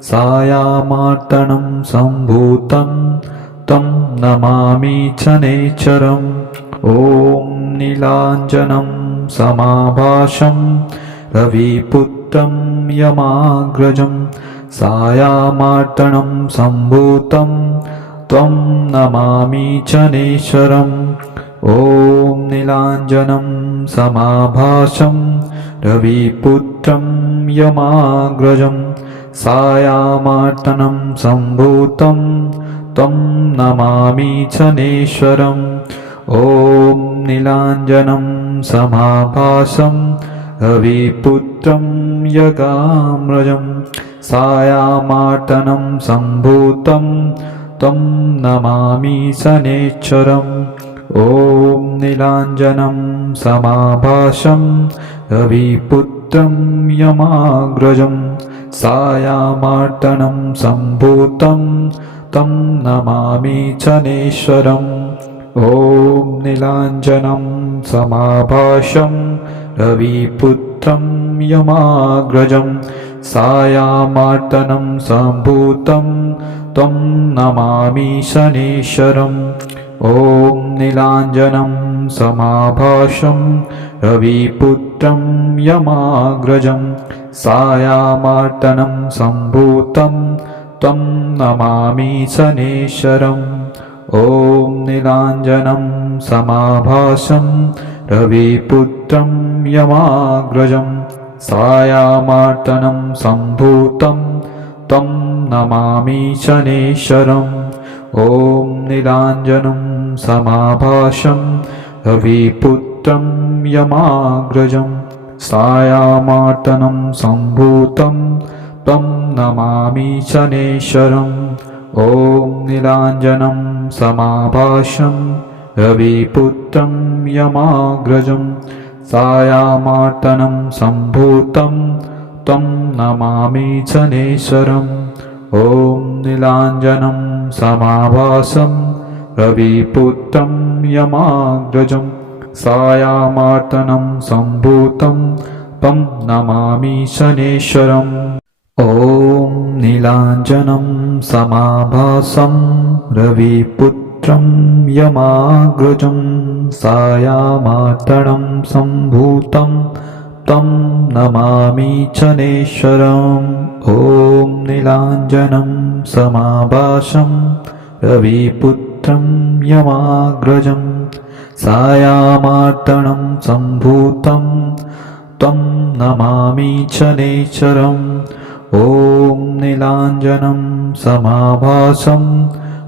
सायामार्तनं सम्भूतं तं नमामि शनेश्वरम् ॐ नीलाञ्जनं समाभासं रविपुत्रं यमाग्रजं सायामार्तनं सम्भूतं तं नमामि शनेश्वरम् ॐ नीलाञ्जनं समाभासं रविपुत्रं यमाग्रजं सायामार्तनं सम्भूतं तं नमामि शनेश्वरम् ॐ नीलाञ्जनं समाभासं रविपुत्रं यमाग्रजं सायामार्तनं सम्भूतं तं नमामि शनेश्वरम् ॐ नीलाञ्जनं समाभासं रविपुत्रं यमाग्रजं सायामार्तनं सम्भूतं तं नमामि शनेश्वरम् ॐ नीलाञ्जनं समाभासं रविपुत्रं यमाग्रजं सायामार्तनं सम्भूतं तं नमामि शनेश्वरम् ॐ नीलाञ्जनं समाभासं रविपुत्रं यमाग्रजं सायामार्तनं सम्भूतं तं नमामि शनेश्वरम् ॐ नीलाञ्जनं समाभासं रविपुत्रं यमाग्रजं सायामार्तनं सम्भूतं तं नमामि शनेश्वरम् ॐ नीलाञ्जनं समाभासं रविपुत्रं यमाग्रजं सायामार्तनं सम्भूतं तं नमामि शनेश्वरम् ॐ नीलाञ्जनं समाभासं रविपुत्रं यमाग्रजं सायामार्तनं सम्भूतं तं नमामि शनेश्वरम् ॐ नीलाञ्जनं समाभासं रविपुत्रं यमाग्रजं सायामार्तनं सम्भूतं तं नमामि शनेश्वरम् ॐ नीलाञ्जनं समाभासं रविपुत्रं यमाग्रजं सायामार्तनं सम्भूतं तं नमामि शनेश्वरम् ॐ नीलाञ्जनं समाभासं रविपुत्रं यमाग्रजं सायामार्तनं सम्भूतं तं नमामि शनैश्वरम् ॐ नीलाञ्जनं समाभासं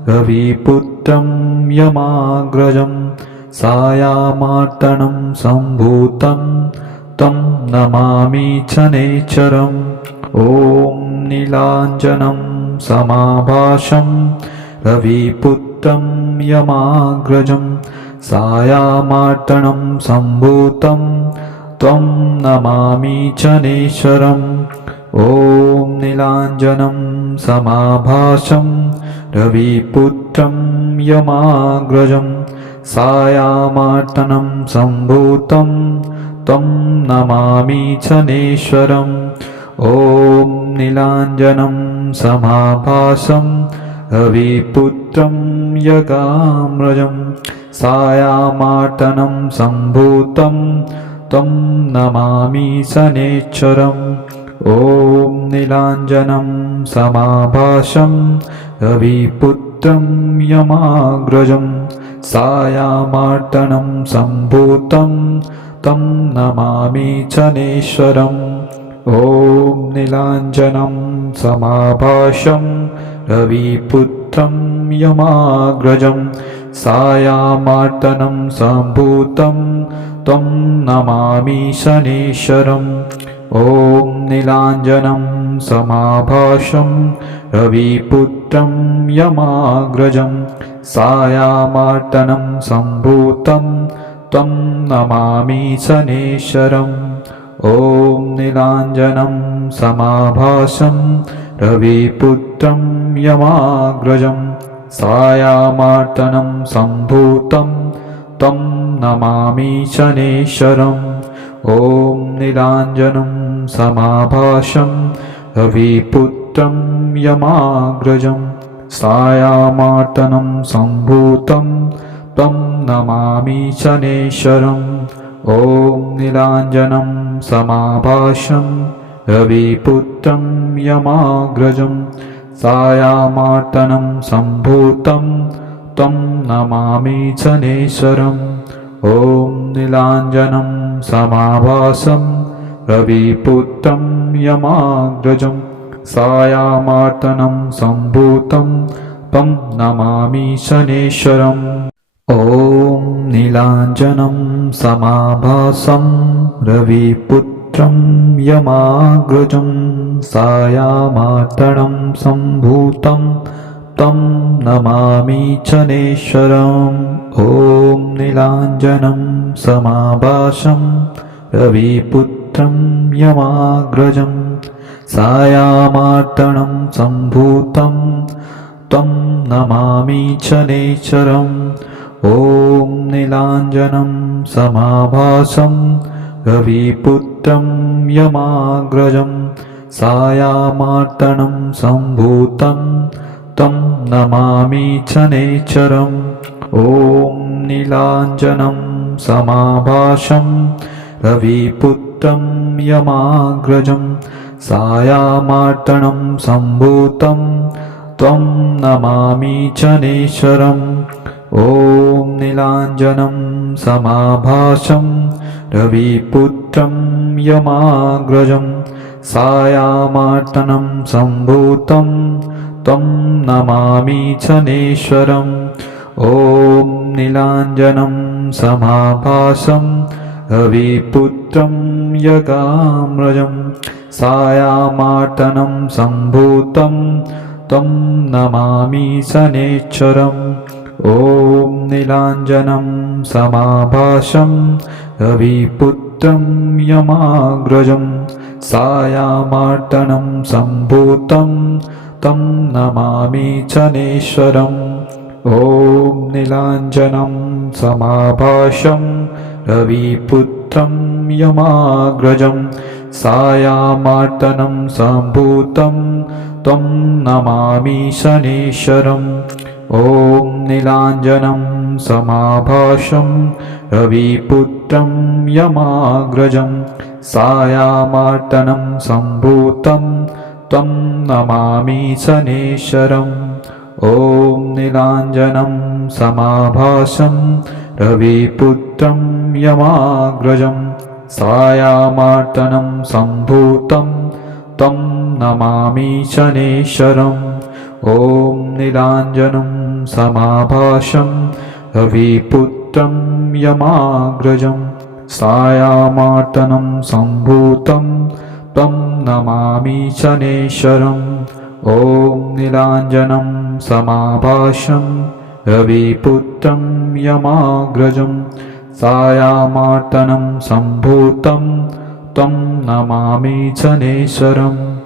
रविपुत्रं यमाग्रजं सायामार्तनं सम्भूतं तं नमामि शनैश्वरम् ॐ नीलाञ्जनं समाभासं रविपुत्रं यमाग्रजं सायामार्तनं सम्भूतं त्वं नमामि शनैश्वरम् ॐ नीलाञ्जनं समाभासं रविपुत्रं यमाग्रजं सायामार्तनं सम्भूतं तं नमामि शनैश्वरम् ॐ नीलाञ्जनं समाभासं रविपुत्रं यगाम्रजं सायामार्तनं सम्भूतं तं नमामि शनैश्वरम् ॐ नीलाञ्जनं समाभासं रविपुत्रं यमाग्रजं सायामार्तनं सम्भूतं तं नमामि शनैश्वरम् ॐ नीलाञ्जनं समाभासं रविपुत्रं यमाग्रजं सायामार्तनं सम्भूतं तं नमामि शनैश्वरम् ॐ नीलाञ्जनं समाभासं रविपुत्रं यमाग्रजं सायामार्तनं सम्भूतं तं नमामि शनैश्वरम् ॐ नीलाञ्जनं समाभासं रविपुत्रं यमाग्रजं सायामार्तनं सम्भूतं तं नमामि शनैश्वरम् ॐ नीलाञ्जनं समाभासं रविपुत्रं यमाग्रजं सायामार्तनं सम्भूतं तं नमामि शनैश्वरम् ॐ नीलाञ्जनं समाभासं रविपुत्रं यमाग्रजं सायामार्तनं सम्भूतं तं नमामि शनैश्वरम् ॐ नीलाञ्जनं समाभासं रविपुत्रं यमाग्रजं सायामार्तनं सम्भूतं तं नमामि शनैश्वरम् ॐ नीलाञ्जनं समाभासं रविपुत्रं यमाग्रजं सायामार्तनं सम्भूतं तं नमामि शनैश्वरम् ॐ नीलाञ्जनं समाभासं रविपुत्रं यमाग्रजं सायामार्तनं सम्भूतं तं नमामि शनैश्वरम् ॐ नीलाञ्जनं समाभासं रविपुत्रं यमाग्रजं सायामार्तनं सम्भूतं तं नमामि शनैश्वरम् ॐ नीलाञ्जनं समाभासं रविपुत्रं यमाग्रजं सायामार्तनं सम्भूतं त्वं नमामि शनैश्वरम् ॐ नीलाञ्जनं समाभासं रविपुत्रं यमाग्रजं सायामार्तनं सम्भूतं तं नमामि शनैश्वरम् ॐ नीलाञ्जनं समाभासं रविपुत्रं यगाम्रजं सायामार्तनं सम्भूतं तं नमामि शनैश्वरम् ॐ नीलाञ्जनं समाभासं रविपुत्रं यमाग्रजं सायामार्तनं सम्भूतं तं नमामि शनैश्वरम् ॐ नीलाञ्जनं समाभासं रविपुत्रं यमाग्रजं सायामार्तनं सम्भूतं तं नमामि शनैश्वरम् ॐ नीलाञ्जनं समाभासं रविपुत्रं यमाग्रजं सायामार्तनं सम्भूतं तं नमामि शनैश्वरम् ॐ नीलाञ्जनं समाभासं रविपुत्रं यमाग्रजं सायामार्तनं सम्भूतं तं नमामि शनेश्वरम् ॐ नीलाञ्जनं समाभासं रविपुत्रं यमाग्रजं सायामार्तनं सम्भूतं तं नमामि शनेश्वरम् ॐ नीलाञ्जनं समाभासं रविपुत्रं यमाग्रजं सायामार्तनं सम्भूतं तं नमामि शनेश्वरम्।